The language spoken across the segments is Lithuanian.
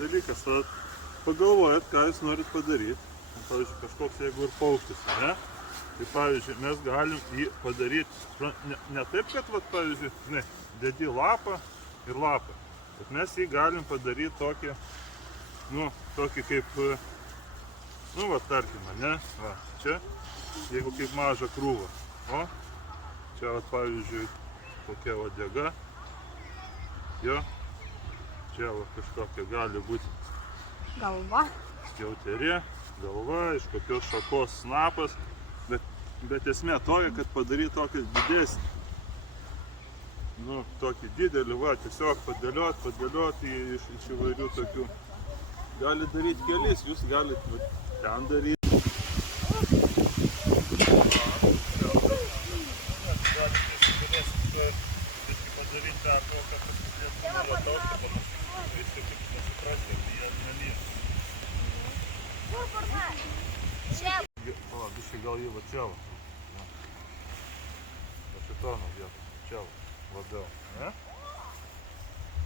dalykas, tada pagalvojat, ką jūs norit padaryti. Pavyzdžiui, kažkoks jeigu ir paukštis, ne? Tai pavyzdžiui, mes galim jį padaryti ne taip, kad, vat, pavyzdžiui, ne, dedi lapą ir lapą. Bet mes jį galim padaryti tokį, tokį kaip, va, tarkime, ne? Va, čia, jeigu kaip maža krūva. O, čia, va, pavyzdžiui, kokia uodega. Jo, čia, va, kažkokia gali būti galva. Skiauterė, galva, iš kokios šakos snapas. Bet esmė tokia, kad padaryti tokį didesnį. Tokį didelį, va, tiesiog padėlioti iš įvairių tokių. Gali daryti kelis, jūs galite ten daryti. Padaryti tą toką, kad jie nuolatos, vis tik nesuprasti, kad jie nelyja. O, biškai gal jį va čia va. Va šito vietą, čia va, labiau, ne?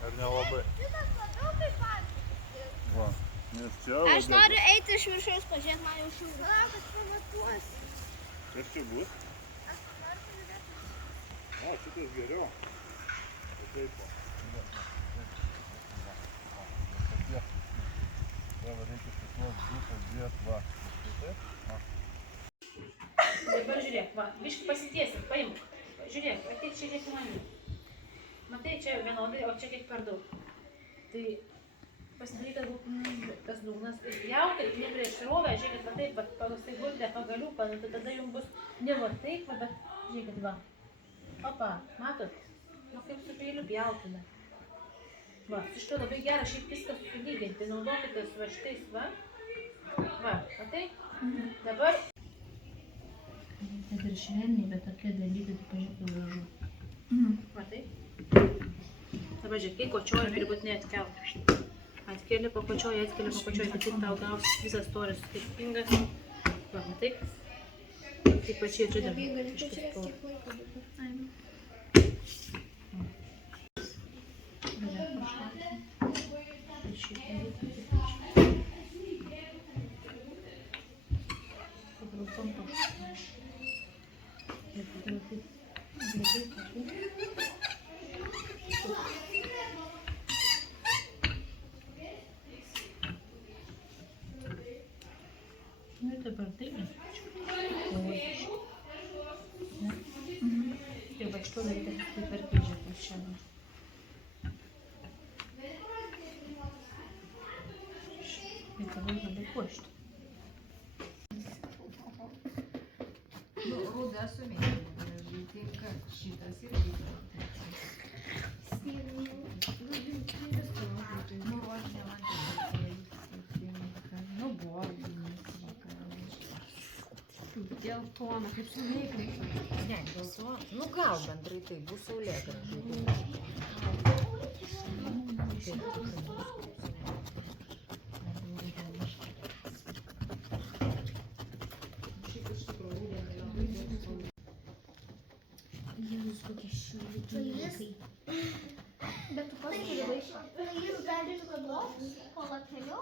Ar nelabai? Va, nes čia va. Aš noriu eiti iš viršaus, pažiūrėti, man jau šiūrų. Kad pamatuosiu. Kas čia bus? O, šitas geriau. Taip va. Dabar reikia šitos dūkas dėt, va. Taip? Dabar žiūrėk, va, biškai pasitiesim, paimk. Žiūrėk, ateik čia kiek manį. Matai, čia vienodai, o čia kiek per daug. Tai pasidaryk, kad būtų tas dugnas. Pjautai, ne prieš rovę, žiūrėkit, va taip, paprastai gultė pagaliuką, tai tada jums bus ne va taip, bet žiūrėkit, va. Opa, matot? Kaip su peiliu pjautume. Va, iš to labai gera šiaip viską sulyginti, naudokitės va šitais, va. Va, matai? Dabar. Kad ir švelniai, bet tokie dalykai, tai pažiūrėk, gražu. Matai? Dabar žiūrėk, kai kočioji, turi būtinai atkelti. Atkeli po kočioji, tai tik tau gausis visas storis skirtingas. Va, matai? Taip pačiai čia dabar. Labai gali pažiūrėti, kiek laiko dabar. Nu ir dabar taip. Ir va šito daryti taip per kryžių šiandien. Ir tada gali puošti. Ruda sumėgė, tinka šitas ir šitas. Rožinė man tinka, bordinis vakaras. Dėl tono, kaip saulėgrąžų. Ne, dėl to, gal bendrai tai bus saulėgrąžų. Jėzus, kokie šiuolaikai. Bet tu pats turi vaiką. Jis gali kada palapeliu.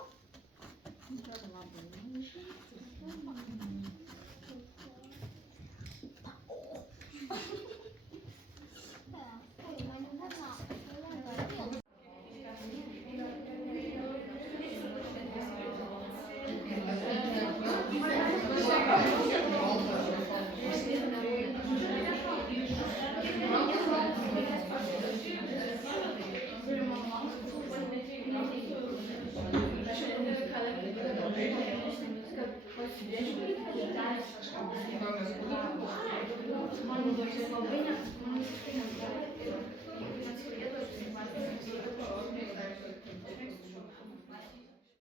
Man labai